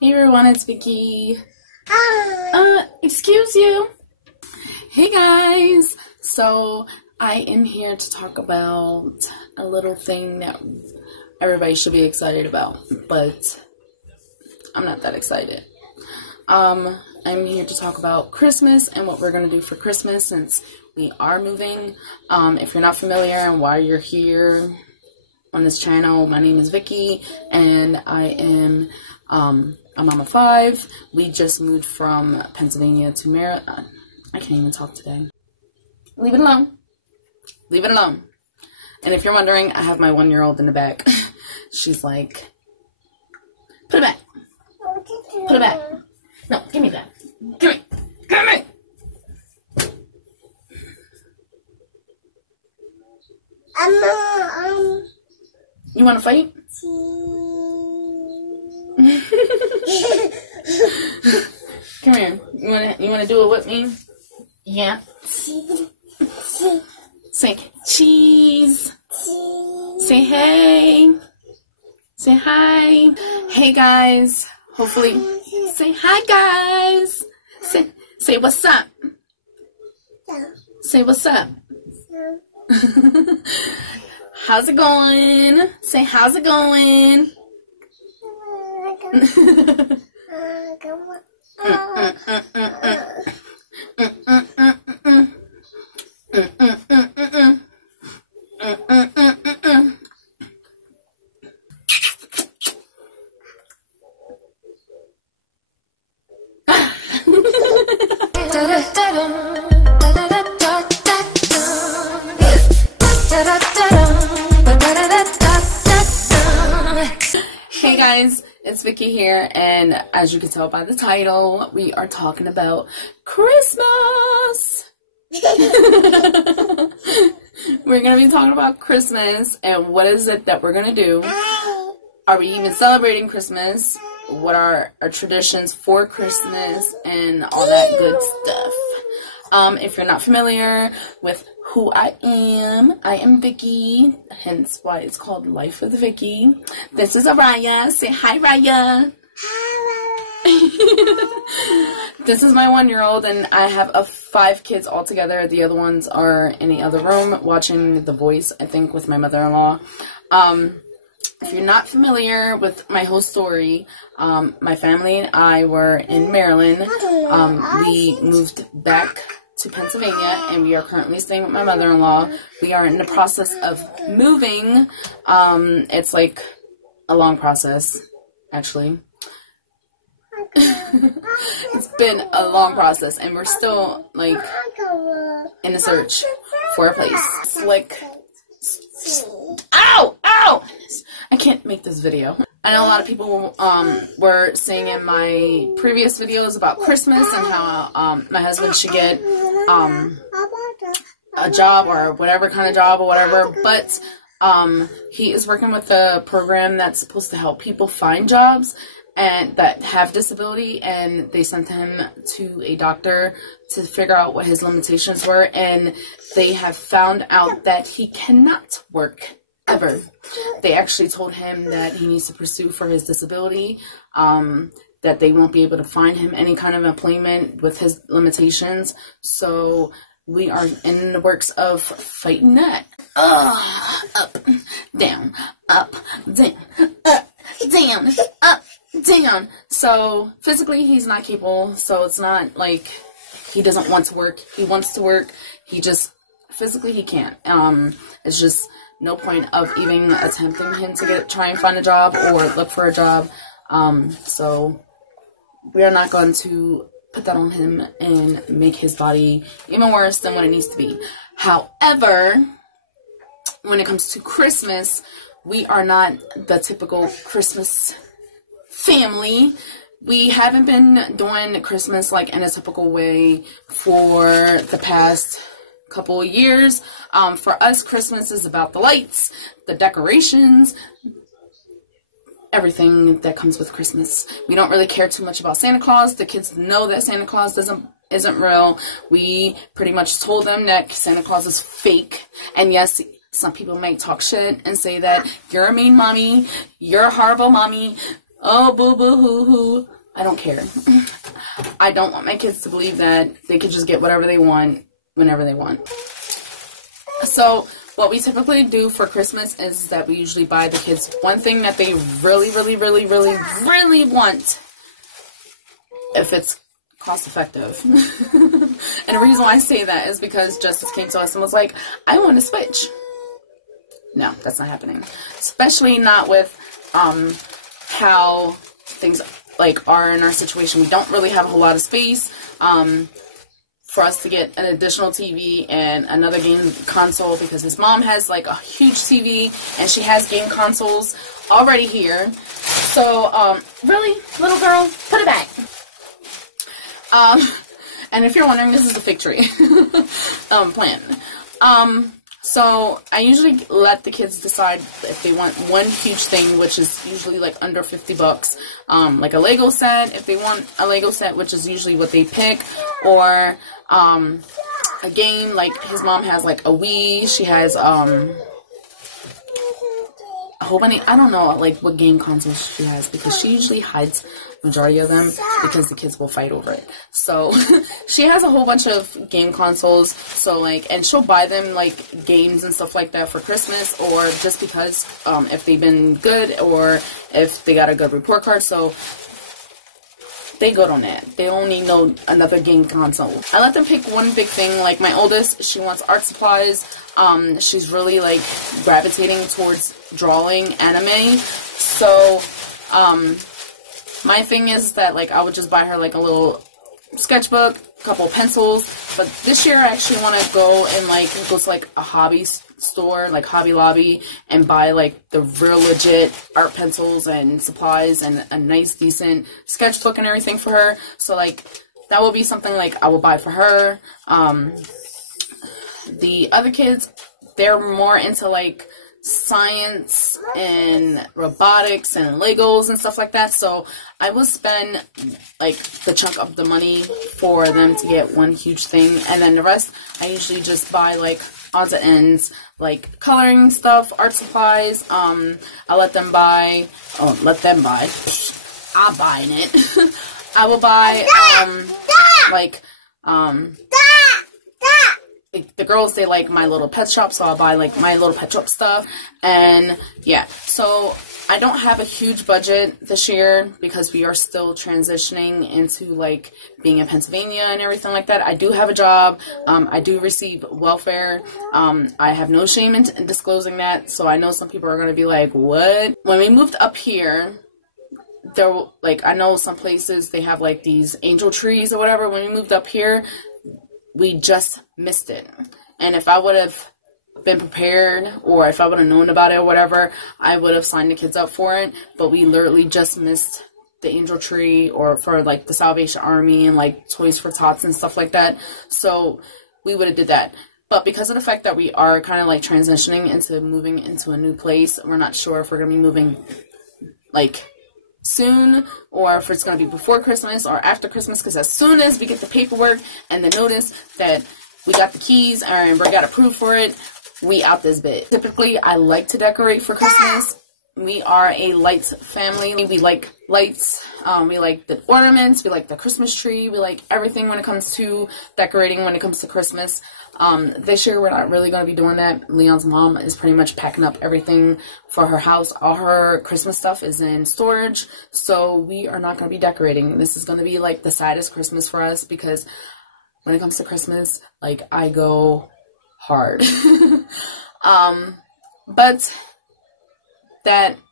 Hey everyone, it's Vicky. Excuse you. Hey guys. So I am here to talk about a little thing that everybody should be excited about, but I'm not that excited. I'm here to talk about Christmas and what we're gonna do for Christmas since we are moving. If you're not familiar and why you're here on this channel, my name is Vicky and I am a mom of 5. We just moved from Pennsylvania to Maryland. I can't even talk today. Leave it alone. Leave it alone. And if you're wondering, I have my 1-year-old in the back. She's like, put it back. Put it back. No, give me that. Give me. Give me. You want to fight? Come here. You wanna do it with me? Yeah. Say cheese. Say hey. Say hi. Hey guys. Hopefully. Say hi guys. Say what's up. Say what's up. How's it going? Say how's it going? Hey guys, it's Vicky here, and as you can tell by the title, we are talking about Christmas. We're going to be talking about Christmas and what is it that we're going to do. Are we even celebrating Christmas? What are our traditions for Christmas and all that good stuff. If you're not familiar with who I am Vicky, hence why it's called Life with Vicky. This is Araya. Say hi, Raya. Hi. This is my 1-year-old, and I have 5 kids altogether. The other ones are in the other room watching The Voice, I think, with my mother-in-law. If you're not familiar with my whole story, my family and I were in Maryland. We moved back to Pennsylvania, and we are currently staying with my mother-in-law. We are in the process of moving. It's like a long process, actually. It's been a long process, and we're still like in the search for a place. Like, ow, ow! I can't make this video. I know a lot of people were saying in my previous videos about Christmas and how my husband should get a job or whatever kind of job or whatever, but he is working with a program that's supposed to help people find jobs and that have disability, and they sent him to a doctor to figure out what his limitations were, and they have found out that he cannot work ever. They actually told him that he needs to pursue for his disability, that they won't be able to find him any kind of employment with his limitations. So we are in the works of fighting that. Up, down, up, down, up, down. So physically he's not capable, so it's not like he doesn't want to work. He wants to work. He just physically he can't. It's just no point of even attempting him to try and find a job or look for a job. So we are not going to put that on him and make his body even worse than what it needs to be. However, when it comes to Christmas, we are not the typical Christmas family. We haven't been doing Christmas like in a typical way for the past couple of years. For us, Christmas is about the lights, the decorations, everything that comes with Christmas. We don't really care too much about Santa Claus. The kids know that Santa Claus isn't real. We pretty much told them that Santa Claus is fake. And yes, some people might talk shit and say that you're a mean mommy, you're a horrible mommy, oh, boo boo hoo hoo. I don't care. I don't want my kids to believe that they could just get whatever they want whenever they want. So what we typically do for Christmas is that we usually buy the kids one thing that they really, really, really, really, really want, if it's cost effective. And the reason why I say that is because Justice came to us and was like, I want a Switch. No, that's not happening. Especially not with how things like are in our situation. We don't really have a whole lot of space for us to get an additional TV and another game console, because his mom has like a huge TV and she has game consoles already here. So really, little girl, put it back. And if you're wondering, this is a fig tree plant. So I usually let the kids decide if they want one huge thing, which is usually like under $50, like a Lego set, if they want a Lego set, which is usually what they pick, or a game. Like his mom has like a Wii, she has a whole many, I don't know like what game consoles she has, because she usually hides majority of them because the kids will fight over it. So she has a whole bunch of game consoles, so like, and she'll buy them like games and stuff like that for Christmas, or just because if they've been good or if they got a good report card. So they good on that. They don't need no another game console. I let them pick one big thing. Like my oldest, she wants art supplies. She's really like gravitating towards drawing anime. So my thing is that like I would just buy her like a little sketchbook, a couple pencils. But this year I actually want to go and like go to like a hobby store, like Hobby Lobby, and buy like the real legit art pencils and supplies and a nice decent sketchbook and everything for her. So like that will be something like I will buy for her. The other kids, they're more into like science and robotics and Legos and stuff like that, so I will spend like the chunk of the money for them to get one huge thing, and then the rest I usually just buy like odds and ends, like coloring stuff, art supplies. I let them buy, I'm buying it. I will buy the girls, they like My Little Pet Shop, so I'll buy like My Little Pet Shop stuff. And yeah, so I don't have a huge budget this year because we are still transitioning into like being in Pennsylvania and everything like that. I do have a job. I do receive welfare. I have no shame in disclosing that. So I know some people are going to be like, what? When we moved up here, there, like, I know some places they have like these angel trees or whatever. When we moved up here, we just missed it. And if I would have been prepared, or if I would have known about it or whatever, I would have signed the kids up for it. But we literally just missed the angel tree, or for like the Salvation Army and like Toys for Tots and stuff like that. So we would have did that. But because of the fact that we are kind of like transitioning into moving into a new place, we're not sure if we're going to be moving like soon, or if it's going to be before Christmas or after Christmas, because as soon as we get the paperwork and the notice that we got the keys and we got approved for it, we out this bit. Typically, I like to decorate for Christmas. We are a lights family. We like lights. We like the ornaments. We like the Christmas tree. We like everything when it comes to decorating, when it comes to Christmas. This year, we're not really going to be doing that. Leon's mom is pretty much packing up everything for her house. All her Christmas stuff is in storage, so we are not going to be decorating. This is going to be like the saddest Christmas for us, because when it comes to Christmas, like, I go hard. But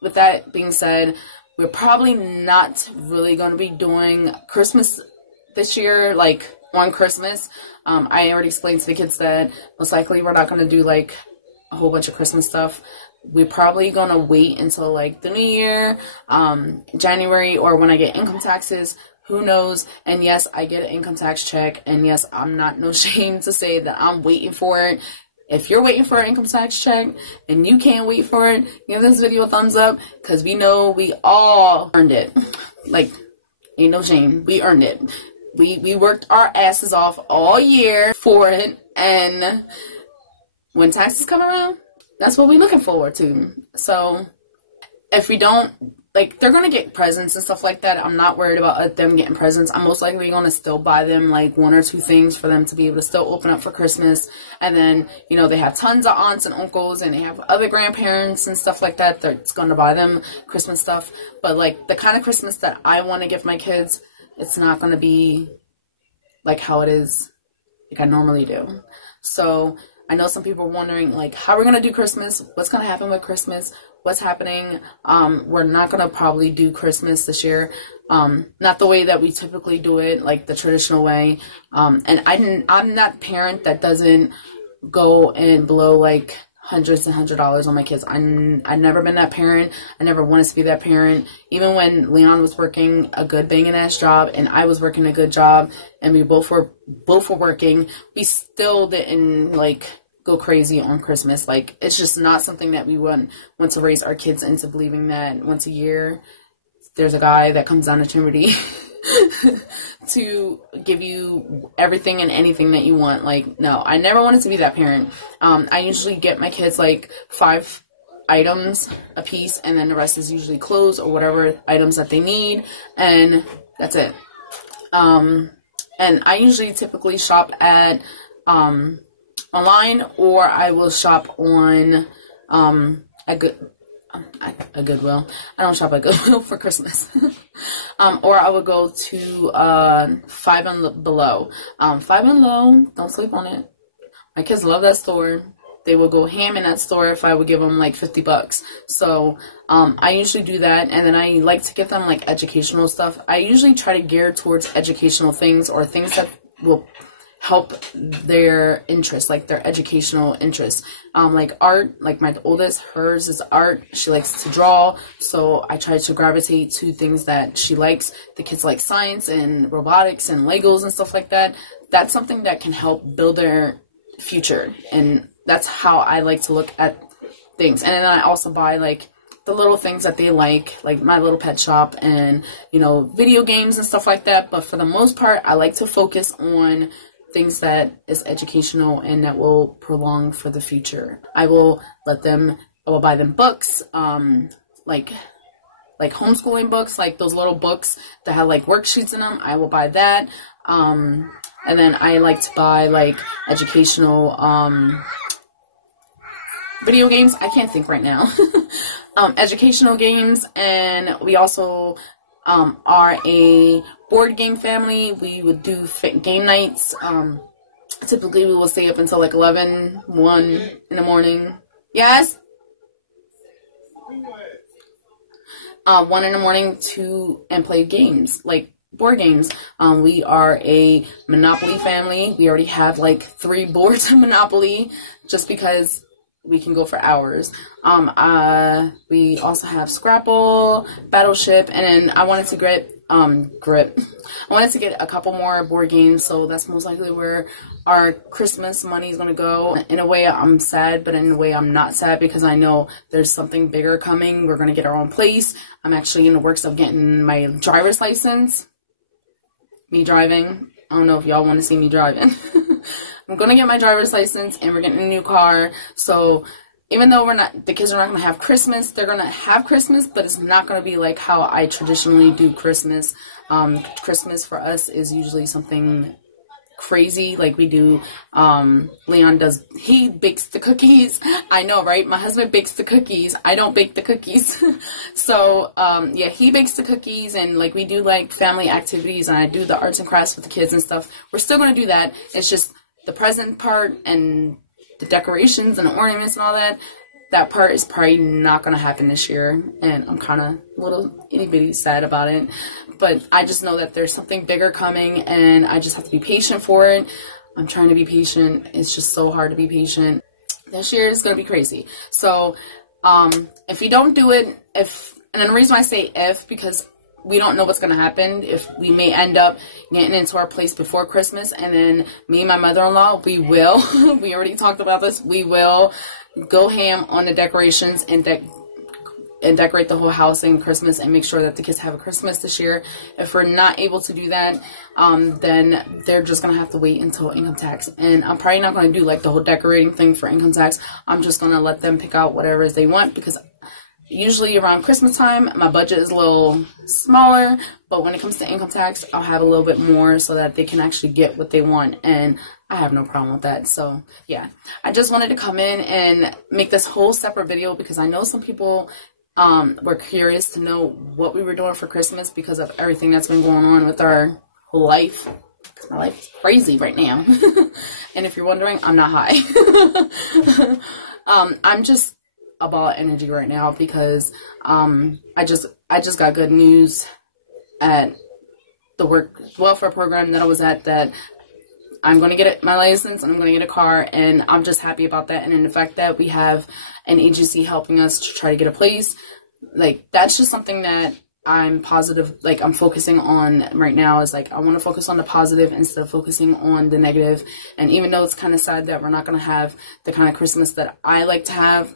with that being said, we're probably not really going to be doing Christmas this year, like on Christmas. I already explained to the kids that most likely we're not going to do like a whole bunch of Christmas stuff. We're probably going to wait until like the new year, January, or when I get income taxes. Who knows? And yes, I get an income tax check, and yes, I'm not no shame to say that I'm waiting for it. If you're waiting for an income tax check and you can't wait for it, give this video a thumbs up, because we know we all earned it. Like, ain't no shame. We earned it. We worked our asses off all year for it, and when taxes come around, that's what we're looking forward to. So if we don't like, they're gonna get presents and stuff like that. I'm not worried about them getting presents. I'm most likely gonna still buy them like 1 or 2 things for them to be able to still open up for Christmas. And then, you know, they have tons of aunts and uncles, and they have other grandparents and stuff like that that's gonna buy them Christmas stuff. But like, the kind of Christmas that I want to give my kids, it's not gonna be like how it is, like I normally do. So I know some people are wondering, like, how we're gonna do Christmas, what's gonna happen with Christmas, what's happening. We're not gonna probably do Christmas this year, not the way that we typically do it, like the traditional way. And I'm that parent that doesn't go and blow like hundreds and hundreds of dollars on my kids. I've never been that parent. I never wanted to be that parent. Even when Leon was working a good banging ass job and I was working a good job, and we both were working, we still didn't like go crazy on Christmas. Like, it's just not something that we want to raise our kids into believing that once a year there's a guy that comes down to Trinity to give you everything and anything that you want. Like, no, I never wanted to be that parent. I usually get my kids like 5 items a piece, and then the rest is usually clothes or whatever items that they need, and that's it. And I usually typically shop at online, or I will shop on a Goodwill. I don't shop at Goodwill for Christmas. Or I would go to Five and Below. Five and Low, don't sleep on it. My kids love that store. They will go ham in that store if I would give them like $50. So I usually do that, and then I like to give them like educational stuff. I usually try to gear towards educational things, or things that will help their interests, like their educational interests. Like art, like my oldest, hers is art. She likes to draw, so I try to gravitate to things that she likes. The kids like science and robotics and Legos and stuff like that. That's something that can help build their future, and that's how I like to look at things. And then I also buy like the little things that they like My Little Pet Shop and, you know, video games and stuff like that. But for the most part, I like to focus on things that is educational and that will prolong for the future. I will buy them books, like homeschooling books, like those little books that have like worksheets in them. I will buy that. And then I like to buy like educational video games. I can't think right now. Educational games. And we also are a board game family. We would do game nights. Typically we will stay up until like 11, 1 in the morning. Yes? 1 in the morning and play games, like board games. We are a Monopoly family. We already have like 3 boards of Monopoly, just because we can go for hours. We also have Scrapple, Battleship, and then I wanted to get a couple more board games, so that's most likely where our Christmas money is going to go. In a way, I'm sad, but in a way, I'm not sad, because I know there's something bigger coming. We're going to get our own place. I'm actually in the works of getting my driver's license. Me driving. I don't know if y'all want to see me driving. I'm going to get my driver's license, and we're getting a new car. So even though the kids are not going to have Christmas, they're going to have Christmas, but it's not going to be like how I traditionally do Christmas. Christmas for us is usually something crazy. Like we do, Leon he bakes the cookies. I know, right? My husband bakes the cookies. I don't bake the cookies. So, yeah, he bakes the cookies, and like we do like family activities, and I do the arts and crafts with the kids and stuff. We're still going to do that. It's just the present part and the decorations and the ornaments and all that. That part is probably not going to happen this year, and I'm kind of a little itty-bitty sad about it. But I just know that there's something bigger coming, and I just have to be patient for it. I'm trying to be patient. It's just so hard to be patient. This year is going to be crazy. So if we don't do it, and the reason why I say if, because we don't know what's going to happen. If we may end up getting into our place before Christmas, and then me and my mother-in-law, we will, we already talked about this, we will go ham on the decorations and decorate the whole house in Christmas and make sure that the kids have a Christmas this year. If we're not able to do that, then they're just going to have to wait until income tax. And I'm probably not going to do like the whole decorating thing for income tax. I'm just going to let them pick out whatever they want, because usually around Christmas time, my budget is a little smaller, but when it comes to income tax, I'll have a little bit more so that they can actually get what they want, and I have no problem with that. So yeah, I just wanted to come in and make this whole separate video because I know some people were curious to know what we were doing for Christmas because of everything that's been going on with our whole life. My life is crazy right now. And if you're wondering, I'm not high. I'm just a ball of energy right now because I just got good news at the work welfare program that I was at that I'm going to get my license and I'm going to get a car, and I'm just happy about that. And in the fact that we have an agency helping us to try to get a place, like, that's just something that I'm positive, like, I'm focusing on right now. Is like, I want to focus on the positive instead of focusing on the negative. And even though it's kind of sad that we're not going to have the kind of Christmas that I like to have,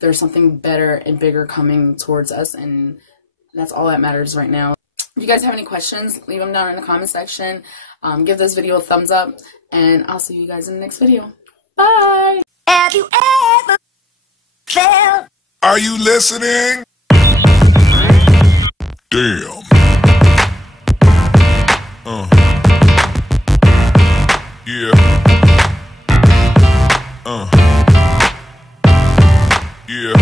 there's something better and bigger coming towards us, and that's all that matters right now. If you guys have any questions, leave them down in the comment section. Give this video a thumbs up, and I'll see you guys in the next video. Bye! Have you ever felt? Are you listening? Damn. Yeah. Yeah.